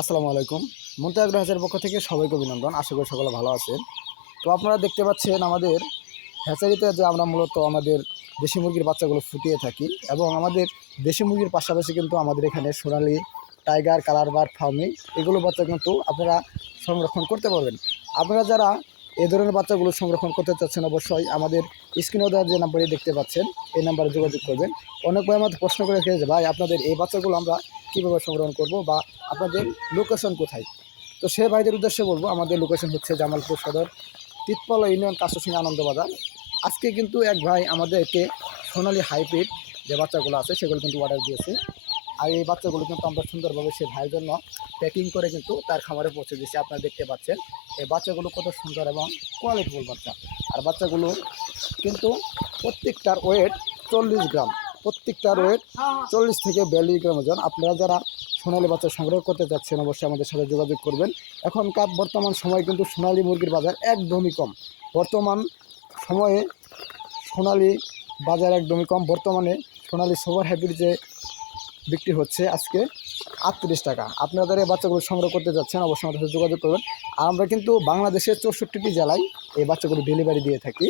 আসসালামু আলাইকুম। মুনতাজ হাঁসের পক্ষ থেকে সবাইকে অভিনন্দন। আশা করি সকলে ভালো আছেন। তো আপনারা দেখতে পাচ্ছেন আমাদের হ্যাচারিতে যে আমরা মূলত আমাদের দেশি মুরগির বাচ্চাগুলো ফুটিয়ে থাকি এবং আমাদের দেশি মুরগির পাশাপাশি কিন্তু আমাদের এখানে সোনালি, টাইগার, কালার বার্ড, ফার্মি এগুলো বাচ্চা কিন্তু আপনারা সংরক্ষণ করতে পারবেন। আপনারা যারা এ ধরনের বাচ্চাগুলো সংরক্ষণ করতে চাচ্ছেন অবশ্যই আমাদের স্ক্রিনে দেওয়া যে নাম্বারটি দেখতে পাচ্ছেন এই নাম্বারে যোগাযোগ করবেন। অনেক ভাই আমাদের প্রশ্ন করে রেখেছে, ভাই আপনাদের এই বাচ্চাগুলো আমরা কীভাবে সংগ্রহণ করব বা আপনাদের লোকেশন কোথায়? তো সে ভাইদের উদ্দেশ্যে বলবো আমাদের লোকেশন হচ্ছে জামালপুর সদর তিতপালা ইউনিয়ন কাশিং আনন্দবাজার। আজকে কিন্তু এক ভাই আমাদেরকে সোনালি হাইব্রিড যে বাচ্চাগুলো আছে সেগুলো কিন্তু অর্ডার দিয়েছে। আর এই বাচ্চাগুলো কিন্তু আমরা সুন্দরভাবে সে ভাইয়ের জন্য প্যাকিং করে কিন্তু তার খামারে পৌঁছে দিয়েছি। আপনারা দেখতে পাচ্ছেন এই বাচ্চাগুলো কত সুন্দর এবং কোয়ালিটিফুল বাচ্চা। আর বাচ্চাগুলো কিন্তু প্রত্যেকটার ওয়েট 40 গ্রাম, প্রত্যেকটার ওয়েট 40 থেকে 42 গ্রাম ওজন। আপনারা যারা সোনালি বাচ্চা সংগ্রহ করতে চাচ্ছেন অবশ্যই আমাদের সাথে যোগাযোগ করবেন। এখনকার বর্তমান সময়ে কিন্তু সোনালি মুরগির বাজার একদমই কম। বর্তমান সময়ে সোনালি বাজার একদমই কম। বর্তমানে সোনালি সুপার হাইব্রিড যে বিক্রি হচ্ছে আজকে 38 টাকা। আপনারা এই বাচ্চাগুলো সংগ্রহ করতে যাচ্ছেন অবশ্যই আমাদের সাথে যোগাযোগ করবেন। আমরা কিন্তু বাংলাদেশের 64টি জেলায় এই বাচ্চাগুলো ডেলিভারি দিয়ে থাকি।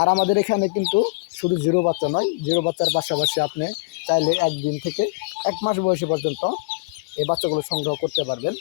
আর আমাদের এখানে কিন্তু শুধু জিরো বাচ্চা নয়, জিরো বাচ্চার পাশাপাশি আপনি চাইলে 1 দিন থেকে 1 মাস বয়সী পর্যন্ত এই বাচ্চাগুলো সংগ্রহ করতে পারবেন।